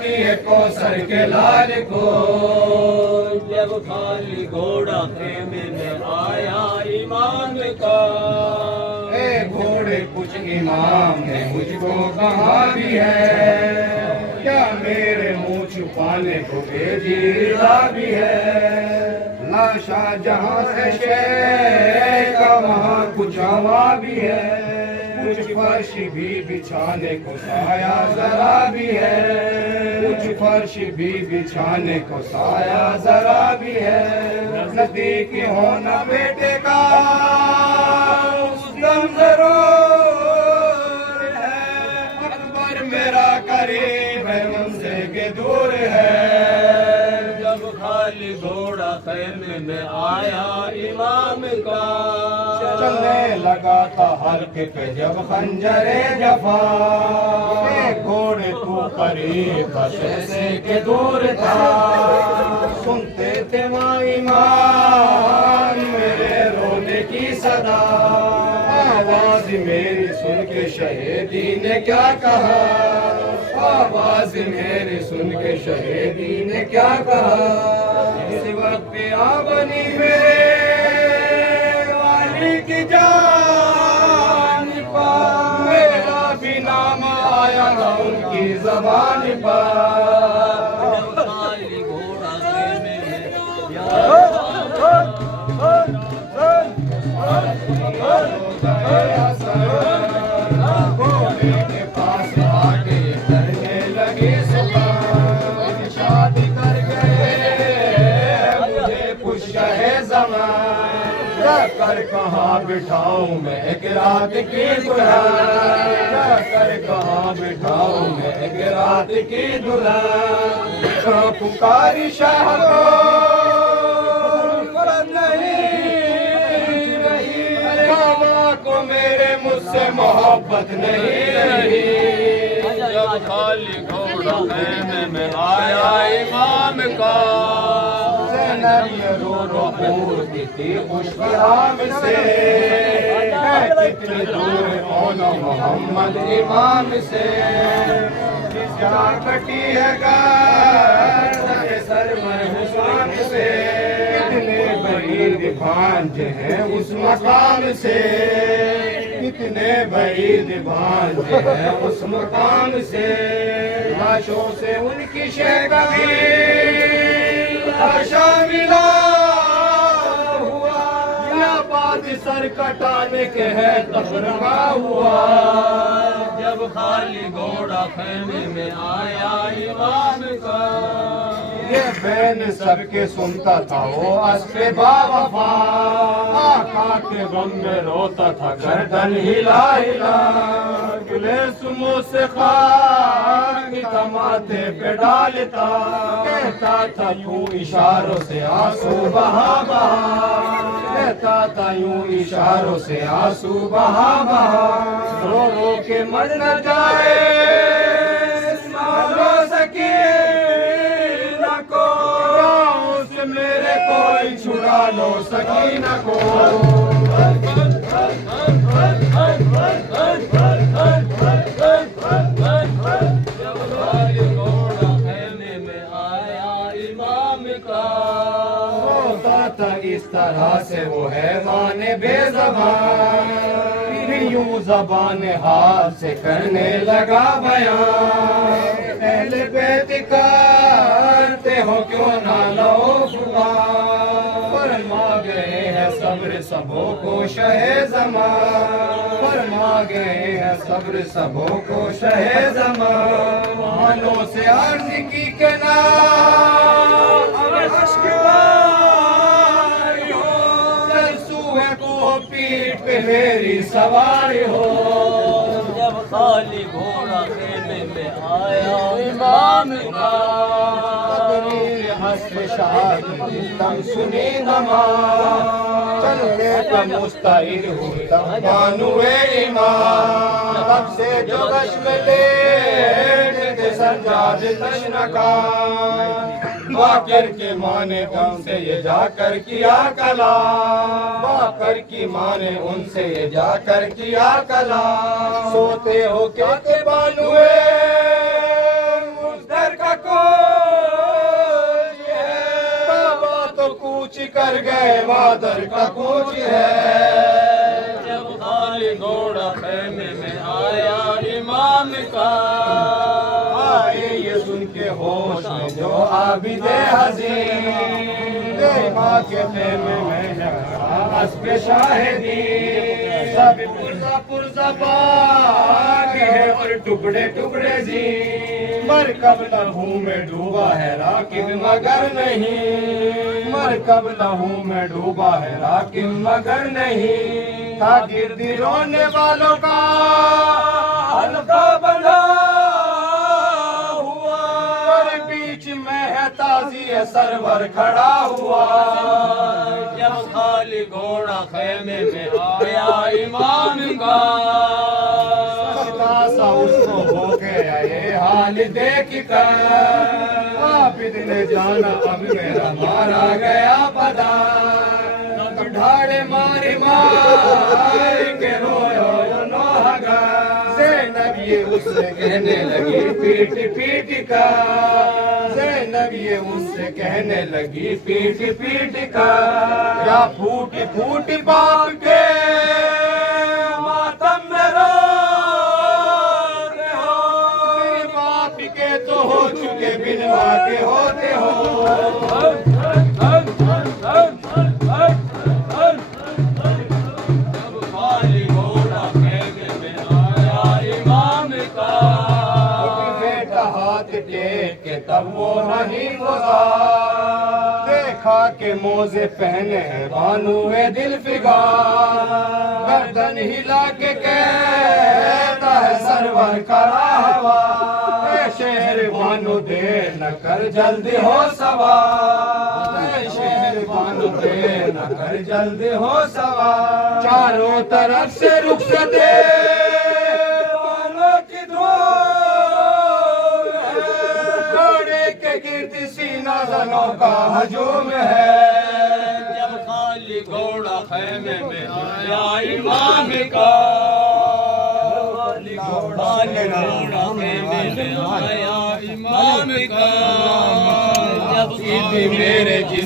کیے کوثر کے لال کو، جب خالی گھوڑا خیمے میں آیا امام کا، اے گھوڑے کچھ امام نے مجھ کو کہا بھی ہے، کیا میرے منہ چھپانے کو بھیجی رضا بھی ہے، نہ شاہ جہاں سے شیخ کا وہاں کچھ ہوا بھی ہے، کچھ فرش بھی بچھانے کو سایہ ذرا بھی ہے، کچھ فرش بھی بچھانے کو سایہ ذرا بھی ہے، نزدیک ہونا بیٹے کا اس دم ضرور ہے، اکبر میرا قریب ہے منزل کے دور ہے، جب خالی گھوڑا خیمے میں آیا امام کا، چلنے لگا تھا حلقے پہ جب خنجر جفا، اے گھوڑے تو قریب بشیسے کے دور تھا، سنتے تھے وہاں ایمان میرے رونے کی صدا، آواز میری سن کے شہیدی نے کیا کہا، آواز میری سن کے شہیدی نے کیا کہا، اس وقت پہ آ بنی میرے والی کی جان پر، میرا بھی نام آیا تھا ان کی زبان پر، جب خالی گھوڑا خیمے میں گھوڑے کے پاس آ کے کرنے لگے سبحان، شادی کر گئے مجھے خوش ہے زمان، جا کر کہاں بٹھاؤں میں ایک رات کی دلہن، جا کر کہاں بٹھاؤں میں ایک رات کی دلہن، پکاری شاہ کو فرد نہیں رہی، بابا کو میرے مجھ سے محبت نہیں رہی، جب خالی گھوڑا خیمے میں آیا امام کا، زینب یہ رو رو پورتی تھی خوش برام سے، ہے کتنی دور کون محمد امام سے، جہاں کٹی ہے گردن سرور حسام سے، کتنے بعید بھانج ہیں اس مقام سے، کتنے بعید بھانج ہیں اس مقام سے، لاشوں سے ان کی شے کبھی لاشا ملا ہوا، یا بات سر کٹانے کے ہے قبر کا ہوا، جب خالی گھوڑا خیمے میں آیا امام کا، یہ بین سب کے سنتا تھا وہ اسب با وفا، آقا کے غم میں روتا تھا گردن ہلا ہلا، گلے سمو سے خاک تماتے پہ ڈالتا، کہتا تھا یوں اشاروں سے آنسو بہا بہا، کہتا تھا یوں اشاروں سے آنسو بہا بہا، رو رو کے مر نہ جائے اسماعیل و سکینہ کو، اس میرے کوئی چھڑا لو سکینہ کو، جب خالی گھوڑا خیمے میں آیا امام کا، روتا تھا اس طرح سے وہ حیوان بے زبان، پھر یوں زبان حال سے کرنے لگا بیان، اہل بیت کرتے ہو کیوں نہ لو فغان، فرما گئے ہیں صبر سبوں کو شہ زمان، فرما گئے ہیں صبر سبوں کو شہ زمان، مانوں سے عرض کی کہ نام اشک باری ہو، جلسو ہے کو پیٹ پہ میری سواری ہو، جب خالی گھوڑا خیمے میں آیا امام کا، تقریر حسب شاد دم سنی نماز، چلنے کا مستعد ہوتا بانوے امام، تب سے جو غشم لیٹے تھے سجاد تشنکان، باقر کی ماں نے ان سے یہ جا کر کیا کلام، باقر کی ماں نے ان سے یہ جا کر کیا کلام، سوتے ہو کیا کہ بانوے مزدر کا کر گئے مادر کا کوچ ہے جب خالی گھوڑا خیمے میں آیا امام کا آئے یہ سن کے ہوش میں جو عابد حزین دے ماں کے خیمے میں حسب شاہدی سب پرزا پرزا باغ ہے اور ٹکڑے ٹکڑے زین مرکب لہو میں ڈوبا ہے راکب مگر نہیں مرکب لہو میں ڈوبا ہے راکب مگر نہیں تھا گردی رونے والوں کا حلقہ بنا ہوا اور بیچ میں ہے تازی سرور کھڑا ہوا جب خالی گھوڑا خیمے میں آیا امام کا سستا سا اس کو ہو گیا یہ حال دیکھ کر عابد نے جانا اب میرا مارا گیا پتا اب ڈھاڑے ماری مار کے رویا نوحہ گا زینب یہ اس سے کہنے لگی پیٹ پیٹ کا زینب یہ اس سے کہنے لگی پیٹ پیٹ کا یا پھوٹ پھوٹ باپ کے ماتم میں روتے ہو باپ کے تو ہو چکے بن ماں کے ہوتے ہو جب خالی گھوڑا خیمے میں آیا امام کا بیٹا ہاتھ ٹیک کے تب وہ نہیں گزار دیکھا کہ موزے پہنے ہیں بانوے دل فگار گردن ہلا کے کہتا ہے سرور کا راہوا اے شہر بانو دیر نہ کر جلدی ہو سوار اے شہر بانو دیر نہ کر جلدی ہو سوار چاروں طرف سے رخصتے بالوں کی دھول گھوڑے کے گرد سینہ زنوں کا ہجوم ہے جب خالی گھوڑا خیمے میں آیا امام کا خالی گھوڑا خیمے میں آیا امام کا جب میرے جس